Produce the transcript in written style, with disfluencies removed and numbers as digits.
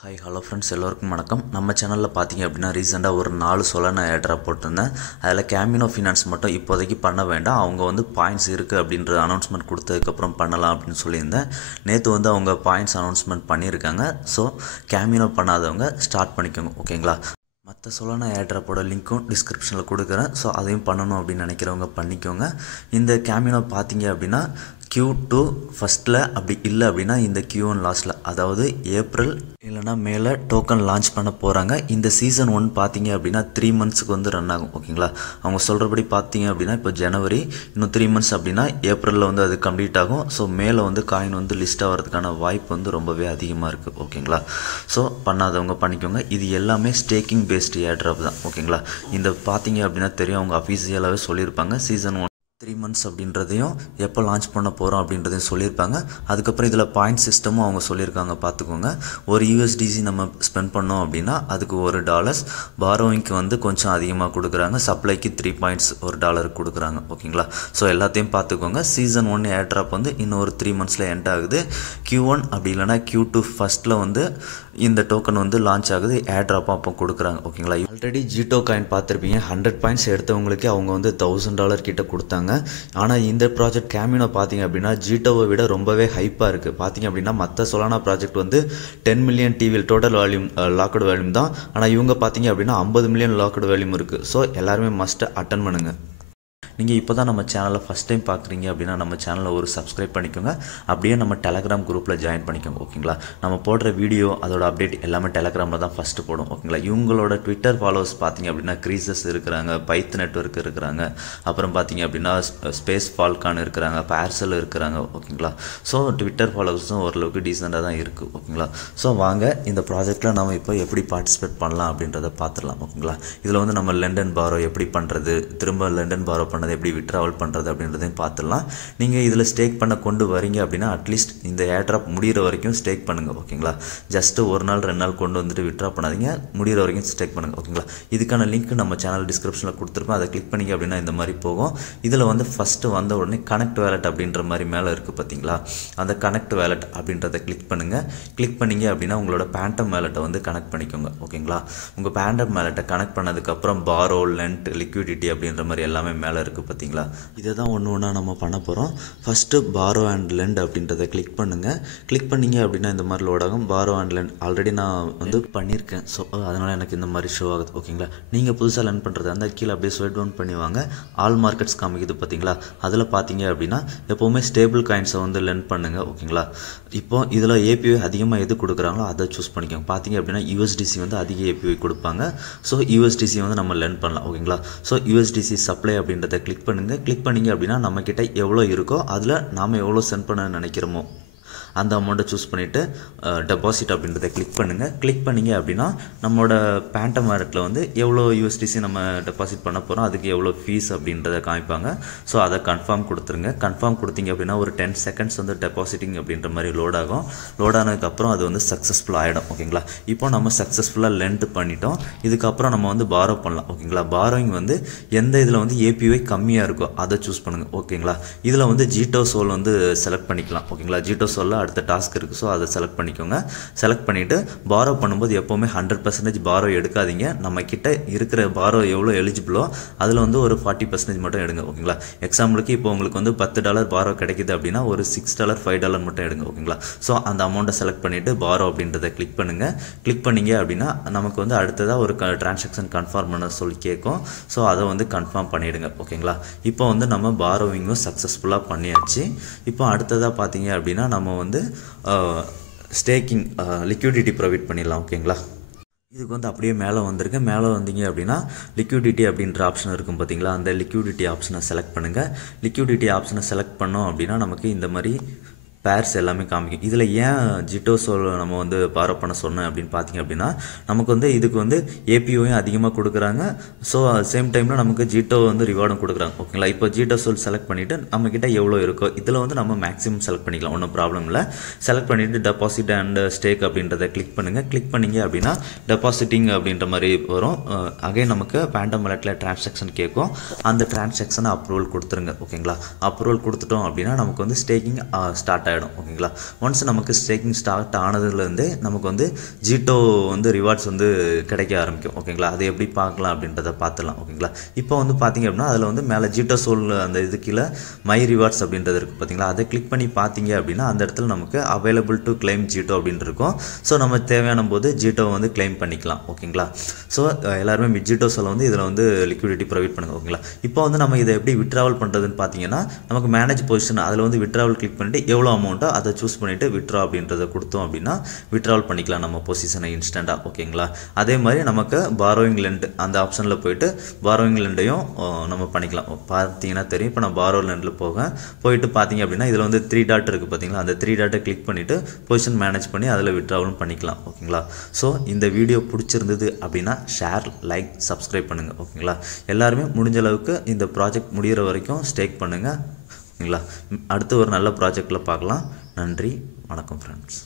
Hi hello friends, எல்லோருக்கும் வணக்கம். நம்ம சேனலில் பார்த்தீங்க அப்படின்னா ரீசெண்டாக ஒரு 4 சொலானா ஏர்ட்ராப் போட்டிருந்தேன். அதில் கேமினோ ஃபினான்ஸ் மட்டும் இப்போதைக்கு பண்ண வேண்டாம், அவங்க வந்து பாயிண்ட்ஸ் இருக்குது அப்படின்ற அனௌன்ஸ்மெண்ட் கொடுத்ததுக்கப்புறம் பண்ணலாம் அப்படின்னு சொல்லியிருந்தேன். நேற்று வந்து அவங்க பாயிண்ட்ஸ் அனௌன்ஸ்மெண்ட் பண்ணியிருக்காங்க. ஸோ கேமினோ பண்ணாதவங்க ஸ்டார்ட் பண்ணிக்கோங்க, ஓகேங்களா. மற்ற சொலானா ஏர்ட்ராப்போட லிங்க்கும் டிஸ்கிரிப்ஷனில் கொடுக்குறேன். ஸோ அதையும் பண்ணணும் அப்படின்னு நினைக்கிறவங்க பண்ணிக்கோங்க. இந்த கேமினோ பார்த்தீங்க அப்படின்னா Q2 ஃபஸ்ட்டில், அப்படி இல்லை அப்படின்னா இந்த Q1 லாஸ்ட்டில், அதாவது ஏப்ரல் இல்லைனா மேலே டோக்கன் லான்ச் பண்ண போகிறாங்க. இந்த சீசன் 1 பார்த்தீங்க அப்படின்னா 3 மந்த்ஸுக்கு வந்து ரன் ஆகும், ஓகேங்களா. அவங்க சொல்கிறபடி பார்த்தீங்க அப்படின்னா இப்போ ஜனவரி, இன்னும் 3 மந்த்ஸ் அப்படின்னா ஏப்ரலில் வந்து அது கம்ப்ளீட் ஆகும். ஸோ மேலே வந்து காயின் வந்து லிஸ்ட் ஆகிறதுக்கான வாய்ப்பு வந்து ரொம்பவே அதிகமாக இருக்குது, ஓகேங்களா. ஸோ பண்ணாதவங்க பண்ணிக்கோங்க. இது எல்லாமே ஸ்டேக்கிங் பேஸ்டு ஏர்ட்ராப் தான், ஓகேங்களா. இந்த பார்த்தீங்க அப்படின்னா தெரியும், அவங்க அஃபீஷியலாகவே சொல்லியிருப்பாங்க. சீசன் 1 3 மந்த்ஸ் அப்படின்றதையும் எப்போ லான்ச் பண்ண போகிறோம் அப்படின்றதையும் சொல்லியிருப்பாங்க. அதுக்கப்புறம் இதில் பாயிண்ட் சிஸ்டமும் அவங்க சொல்லியிருக்காங்க, பார்த்துக்கோங்க. ஒரு USDC நம்ம ஸ்பெண்ட் பண்ணோம் அப்படின்னா அதுக்கு $1, பாரோவிங்க்கு வந்து கொஞ்சம் அதிகமாக கொடுக்குறாங்க, சப்ளைக்கு 3 பாயிண்ட்ஸ் $1 கொடுக்குறாங்க, ஓகேங்களா. ஸோ எல்லாத்தையும் பார்த்துக்கோங்க. சீசன் 1 ஏர்ட்ராப் வந்து இன்னும் ஒரு 3 மந்த்ஸில் எண்ட் ஆகுது. Q1 அப்படி இல்லைனா Q2 ஃபஸ்ட்டில் வந்து இந்த டோக்கன் வந்து லான்ச் ஆகுது, ஏர்ட்ராப்பும் அப்போ கொடுக்குறாங்க, ஓகேங்களா. ஆல்ரெடி ஜீட்டோ காயின் பார்த்துருப்பீங்க, 100 பாயிண்ட்ஸ் எடுத்தவங்களுக்கு அவங்க வந்து $1000 கிட்ட கொடுத்தாங்க. ஆனால் இந்த ப்ராஜெக்ட் கேமினோ பார்த்தீங்க அப்படின்னா ஜீட்டோவை விட ரொம்பவே ஹைப்பாக இருக்குது. பார்த்தீங்க அப்படின்னா மற்ற சொலானா ப்ராஜெக்ட் வந்து 10 மில்லியன் டிவியில் டோட்டல் வேல்யூம் லாக்டு வேல்யூம் தான். ஆனால் இவங்க பார்த்தீங்க அப்படின்னா 50 மில்லியன் லாக்டு வேல்யூம் இருக்குது. ஸோ எல்லாருமே மஸ்ட் அட்டன் பண்ணுங்கள். நீங்கள் இப்போ தான் நம்ம சேனலை ஃபஸ்ட் டைம் பார்க்குறீங்க அப்படின்னா நம்ம சேனலை ஒரு சப்ஸ்கிரைப் பண்ணிக்கோங்க. அப்படியே நம்ம டெலகிராம் குரூப்பில் ஜாயின் பண்ணிக்கோங்க, ஓகேங்களா. நம்ம போடுற வீடியோ அதோட அப்டேட் எல்லாமே டெலகிராமில் தான் ஃபஸ்ட்டு போடும், ஓகேங்களா. இவங்களோட ட்விட்டர் ஃபாலோவர்ஸ் பார்த்தீங்க அப்படின்னா க்ரீசஸ் இருக்கிறாங்க, பைத் நெட்வொர்க் இருக்கிறாங்க, அப்புறம் பார்த்தீங்க அப்படின்னா ஸ்பேஸ் ஃபால்கான் இருக்கிறாங்க, பார்சல் இருக்கிறாங்க, ஓகேங்களா. ஸோ ட்விட்டர் ஃபாலோவர்ஸும் ஓரளவுக்கு டீசெண்டாக தான் இருக்குது, ஓகேங்களா. ஸோ வாங்க இந்த ப்ராஜெக்டில் நம்ம இப்போ எப்படி பார்ட்டிசிபேட் பண்ணலாம் அப்படின்றத பார்த்துடலாம், ஓகேங்களா. இதில் வந்து நம்ம லண்டன் பாரோ எப்படி பண்ணுறது, திரும்ப லண்டன் பாரோ பண்ண எப்படி விட்ராவல் பண்ணுறது அப்படின்றதையும் பார்த்துடலாம். நீங்கள் இதில் ஸ்டேக் பண்ண கொண்டு வரீங்க அப்படின்னா அட்லீஸ்ட் இந்த ஏர்ட்ராப் முடிகிற வரைக்கும் ஸ்டேக் பண்ணுங்கள், ஓகேங்களா. ஜஸ்ட்டு ஒரு நாள் 2 நாள் கொண்டு வந்துட்டு விட்ரா பண்ணாதீங்க, முடிகிற வரைக்கும் ஸ்டேக் பண்ணுங்கள், ஓகேங்களா. இதுக்கான லிங்க் நம்ம சேனல் டிஸ்கிரிப்ஷனில் கொடுத்துருப்போம். அதை கிளிக் பண்ணிங்க அப்படின்னா இந்த மாதிரி போகும். இதில் வந்து ஃபஸ்ட்டு வந்த உடனே கனெக்ட் வேலட் அப்படின்ற மாதிரி மேலே இருக்குது, பார்த்தீங்களா. அந்த கனெக்ட் வேலட் அப்படின்றத கிளிக் பண்ணுங்கள். கிளிக் பண்ணிங்க அப்படின்னா உங்களோட பேண்டம் வேலட்டை வந்து கனெக்ட் பண்ணிக்கோங்க, ஓகேங்களா. உங்கள் பேண்டம் வேலட்டை கனெக்ட் பண்ணதுக்கப்புறம் பாரோ, லென்ட், லிக்விடிட்டி அப்படின்ற மாதிரி எல்லாமே மேலே இருக்குது, பார்த்தீங்களா. இதை தான் ஒன்று ஒன்றா நம்ம பண்ண போகிறோம். ஃபஸ்ட்டு பாரோ அண்ட் லெண்ட் அப்படின்றத கிளிக் பண்ணுங்கள். கிளிக் பண்ணிங்க அப்படின்னா இந்த மாதிரி லோட் ஆகும். பாரோ அண்ட் லெண்ட் ஆல்ரெடி நான் வந்து பண்ணியிருக்கேன், ஸோ அதனால் எனக்கு இந்த மாதிரி ஷோ ஆகுது, ஓகேங்களா. நீங்கள் புதுசாக லெண்ட் பண்ணுறது அந்த கீழே அப்படியே ஸ்வைப் டவுன் பண்ணுவாங்க. ஆல் மார்க்கெட்ஸ் காமிக்குது, பார்த்தீங்களா. அதில் பார்த்தீங்க அப்படின்னா எப்போவுமே ஸ்டேபிள் காயின்ஸை வந்து லெண்ட் பண்ணுங்கள், ஓகேங்களா. இப்போ இதில் API அதிகமாக எது கொடுக்குறாங்களோ அதை சூஸ் பண்ணிக்கோங்க. பார்த்தீங்க அப்படின்னா USDC வந்து அதிக API கொடுப்பாங்க. ஸோ USDC வந்து நம்ம லெண்ட் பண்ணலாம், ஓகேங்களா. ஸோ USDC சப்ளை அப்படின்றத கிளிக் பண்ணுங்கள். கிளிக் பண்ணிங்க அப்படின்னா நம்மக்கிட்ட எவ்வளோ இருக்கோ அதில் நாம் எவ்வளோ சென்ட் பண்ண நினைக்கிறோமோ அந்த அமௌண்ட்டை சூஸ் பண்ணிவிட்டு டெபாசிட் அப்படின்றத கிளிக் பண்ணுங்கள். கிளிக் பண்ணிங்க அப்படின்னா நம்மளோட பேண்டம் வேலட்டில் வந்து எவ்வளோ USDC நம்ம டெபாசிட் பண்ண போகிறோம், அதுக்கு எவ்வளோ ஃபீஸ் அப்படின்றத காமிப்பாங்க. ஸோ அதை கன்ஃபார்ம் கொடுத்துருங்க. கன்ஃபார்ம் கொடுத்தீங்க அப்படின்னா ஒரு 10 செகண்ட்ஸ் வந்து டெபாசிட்டிங் அப்படின்ற மாதிரி லோட் ஆகும். லோட் ஆனதுக்கப்புறம் அது வந்து சக்ஸஸ்ஃபுல் ஆகிடும், ஓகேங்களா. இப்போ நம்ம சக்ஸஸ்ஃபுல்லாக லெண்ட் பண்ணிட்டோம். இதுக்கப்புறம் நம்ம வந்து பாரோ பண்ணலாம், ஓகேங்களா. பாரோயிங் வந்து எந்த இதில் வந்து API கம்மியாக இருக்கோ அதை சூஸ் பண்ணுங்கள், ஓகேங்களா. இதில் வந்து ஜீட்டோ சோல் வந்து செலக்ட் பண்ணிக்கலாம், ஓகேங்களா. ஜீட்டோ சோலில் அடுத்த டாஸ்க் இருக்குது, ஸோ அதை செலக்ட் பண்ணிக்கோங்க. செலக்ட் பண்ணிவிட்டு பாரோ பண்ணும்போது எப்போவுமே 100% பாரோ எடுக்காதீங்க. நம்ம கிட்ட இருக்கிற பாரோ எவ்வளோ எலிஜிபிளோ அதில் வந்து ஒரு 40% மட்டும் எடுங்க, ஓகேங்களா. எக்ஸாம்பிளுக்கு இப்போ உங்களுக்கு வந்து $10 பாரோ கிடைக்குது அப்படின்னா ஒரு $6, $5 மட்டும் எடுங்க, ஓகேங்களா. ஸோ அந்த அமௌண்ட்டை செலக்ட் பண்ணிவிட்டு பாரோ அப்படின்றத கிளிக் பண்ணுங்கள். கிளிக் பண்ணிங்க அப்படின்னா நமக்கு வந்து அடுத்ததாக ஒரு டிரான்சாக்ஷன் கன்ஃபார்ம் பண்ண சொல்லி கேட்கும். ஸோ அதை வந்து கன்ஃபார்ம் பண்ணிவிடுங்க, ஓகேங்களா. இப்போ வந்து நம்ம பாரோவிங்கும் சக்ஸஸ்ஃபுல்லாக பண்ணியாச்சு. இப்போ அடுத்ததாக பார்த்தீங்க அப்படின்னா நம்ம வந்து ஸ்டேக்கிங் லிக்விடிட்டி ப்ரொவைட் பண்ணிடலாம், ஓகேங்களா. இதுக்கு வந்து அப்படியே மேலே வந்திருக்கு. மேலே வந்தீங்க அப்படின்னா லிக்விடிட்டி அப்படின்ற ஆப்ஷன் இருக்கும், பார்த்தீங்களா. அந்த லிக்விடிட்டி ஆப்ஷனை செலக்ட் பண்ணுங்கள். லிக்விடிட்டி ஆப்ஷனை செலக்ட் பண்ணோம் அப்படின்னா நமக்கு இந்த மாதிரி பேர்ஸ் எல்லாமே காமிக்கும். இதில் ஏன் ஜிட்டோ சோல் நம்ம வந்து பாரோ பண்ண சொன்னேன் அப்படின்னு பார்த்தீங்க அப்படின்னா நமக்கு வந்து இதுக்கு வந்து APIயும் அதிகமாக கொடுக்குறாங்க. ஸோ சேம் டைமில் நமக்கு ஜீட்டோ வந்து ரிவார்டும் கொடுக்குறாங்க, ஓகேங்களா. இப்போ ஜீட்டோ சோல் செலக்ட் பண்ணிவிட்டு நம்மக்கிட்ட எவ்வளோ இருக்கோ இதில் வந்து நம்ம மேக்ஸிமம் செலக்ட் பண்ணிக்கலாம், ஒன்றும் ப்ராப்ளம் இல்லை. செலக்ட் பண்ணிவிட்டு டெபாசிட் அண்ட் ஸ்டேக் அப்படின்றத கிளிக் பண்ணுங்கள். கிளிக் பண்ணிங்க அப்படின்னா டெபாசிட்டிங் அப்படின்ற மாதிரி வரும். அகைன் நமக்கு பேண்டம் வேலட்டில் டிரான்சாக்ஷன் கேட்கும். அந்த டிரான்சாக்ஷனை அப்ரூவல் கொடுத்துருங்க, ஓகேங்களா. அப்ரூவல் கொடுத்துட்டோம் அப்படின்னா நமக்கு வந்து ஸ்டேக்கிங் ஸ்டார்ட் ஆகிடும். ஓகேங்களா, ஒன்ஸ் நமக்கு ஸ்டேக்கிங் ஸ்டார்ட் ஆனதுலேருந்தே நமக்கு வந்து ஜீட்டோ வந்து ரிவார்ட்ஸ் வந்து கிடைக்க ஆரம்பிக்கும். ஓகேங்களா, அதை எப்படி பார்க்கலாம் அப்படின்றத பார்த்துலாம். ஓகேங்களா, இப்போ வந்து பார்த்திங்க அப்படின்னா அதில் வந்து மேலே ஜீட்டோ சோல் அந்த இது கீழே மை ரிவார்ட்ஸ் அப்படின்றது இருக்குது பார்த்தீங்களா, அதை கிளிக் பண்ணி பார்த்தீங்க அப்படின்னா அந்த இடத்துல நமக்கு அவைலபிள் டு கிளைம் ஜீட்டோ அப்படின்னு இருக்கும். ஸோ நம்ம தேவையான போது ஜீட்டோவை வந்து கிளைம் பண்ணிக்கலாம். ஓகேங்களா, ஸோ எல்லாருமே ஜீட்டோ சோலை வந்து இதில் வந்து லிக்விடிட்டி ப்ரொவைட் பண்ணுங்க. ஓகேங்களா, இப்போ வந்து நம்ம இதை எப்படி விட்ராவல் பண்ணுறதுன்னு பார்த்தீங்கன்னா நமக்கு மேனேஜ் பொசிஷன் அதில் வந்து விட்ராவல் கிளிக் பண்ணிட்டு எவ்வளோ அமௌண்ட்டோ அதை சூஸ் பண்ணிவிட்டு விட்ரா அப்படின்றத கொடுத்தோம் அப்படின்னா விட்ராவல் பண்ணிக்கலாம் நம்ம பொசிஷனை இன்ஸ்டண்ட்டாக. ஓகேங்களா, அதே மாதிரி நமக்கு பாரோயிங் லெண்ட் அந்த ஆப்ஷனில் போயிட்டு பாரோயிங் லெண்டையும் நம்ம பண்ணிக்கலாம். பார்த்தீங்கன்னா தெரியும், இப்போ நான் பாரோ லெண்டில் போயிட்டு பார்த்தீங்க அப்படின்னா இதில் வந்து 3 டாட் இருக்குது பார்த்தீங்களா, அந்த 3 டாட்டை கிளிக் பண்ணிவிட்டு பொசிஷன் மேனேஜ் பண்ணி அதில் விட்ராவலும் பண்ணிக்கலாம். ஓகேங்களா, ஸோ இந்த வீடியோ பிடிச்சிருந்தது அப்படின்னா ஷேர், லைக், சப்ஸ்கிரைப் பண்ணுங்கள். ஓகேங்களா, எல்லாருமே முடிஞ்ச அளவுக்கு இந்த ப்ராஜெக்ட் முடிகிற வரைக்கும் ஸ்டேக் பண்ணுங்கள். ஓகேங்களா, அடுத்து ஒரு நல்ல ப்ராஜெக்டில் பார்க்கலாம். நன்றி, வணக்கம் ஃப்ரெண்ட்ஸ்.